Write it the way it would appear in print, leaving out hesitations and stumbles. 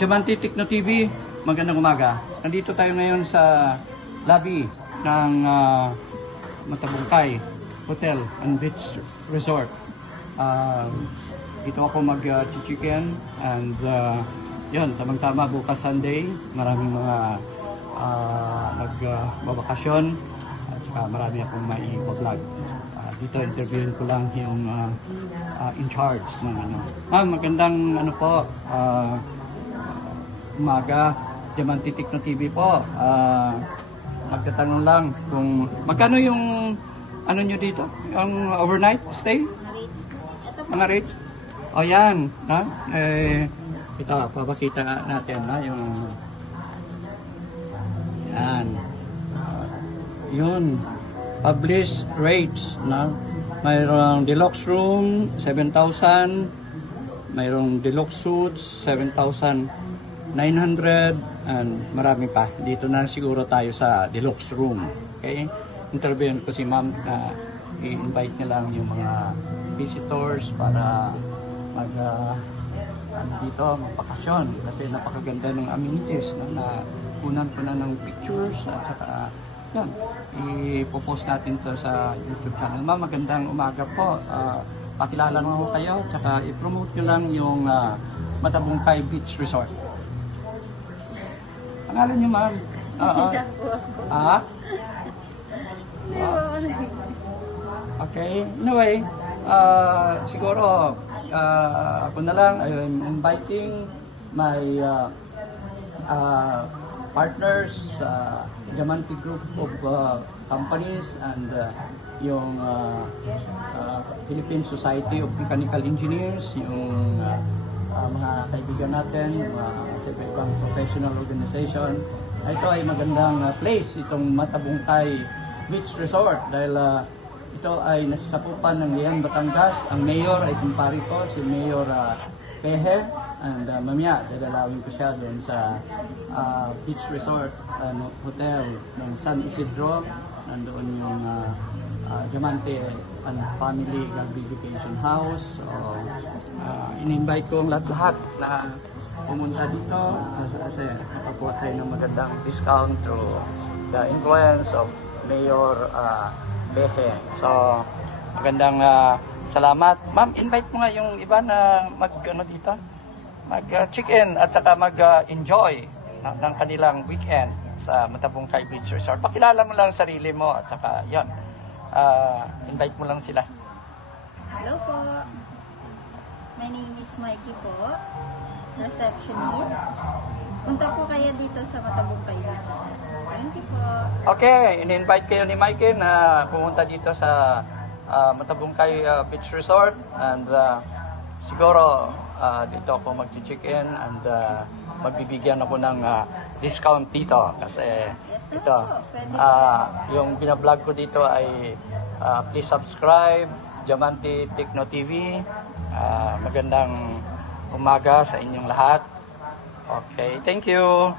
Diamante Techno TV, magandang umaga. Nandito tayo ngayon sa lobby ng Matabungkay Hotel and Beach Resort. Dito ako mag-chicken and yun, tamang-tama bukas Sunday. Maraming mga nagbabakasyon at saka marami akong mai-vlog. Dito interviewin ko lang yung in charge ng ano. Magandang ano po, umaga, Diamante Techno TV po. Magtatanong lang kung magkano yung ano nyo dito? Yung overnight stay? Mga rates? O yan, ha? Ito, papakita natin na yung yan. Yun. Published rates, na mayroong deluxe room 7,000, mayroong deluxe suites 7,900, and marami pa. Dito na siguro tayo sa deluxe room. Okay? Interviewin ko si ma'am na i-invite niya lang yung mga visitors para dito magpakasyon kasi napakaganda ng amenities na nakunan ko na ng pictures at saka yan, ipopost natin to sa YouTube channel. Ma'am, magandang umaga po. Pakilala mo kayo, tsaka i-promote nyo lang yung Matabungkay Beach Resort. Pangalan nyo, ma'am? Okay. Anyway, siguro ako na lang, I'm inviting my partners, Diamante Group of companies and yung Philippine Society of Mechanical Engineers, yung mga kaibigan natin, sa ibang professional organization. Ito ay magandang place, itong Matabungkay Beach Resort dahil ito ay nasasakupan ng Lian, Batangas. Ang mayor ay kumpari ko, si Mayor Pehe, and mamaya dadalawin ko siya doon sa beach resort hotel ng San Isidro. Nandoon yung Diamante and Family Vacation House. So, in-invite ko ang lahat na pumunta dito kasi nakakuha tayo ng magandang discount through the influence of Mayor Pehe. So, magandang salamat. Ma'am, invite mo nga yung iba na dito, mag-check-in at saka mag-enjoy ng kanilang weekend sa Matabungkay Beach Resort. Pakilala mo lang sarili mo at saka yan, invite mo lang sila. Hello po. My name is Mikey po, receptionist. Punta po kayo dito sa Matabungkay Beach Resort. Thank you po. Okay, in-invite kayo ni Mikey na pumunta dito sa Matabungkay Beach Resort and siguro dito ako mag-check-in and magbibigyan ako ng discount dito kasi ito yung binablog ko dito ay please subscribe Diamante Techno TV. Magandang umaga sa inyong lahat. Okay, thank you.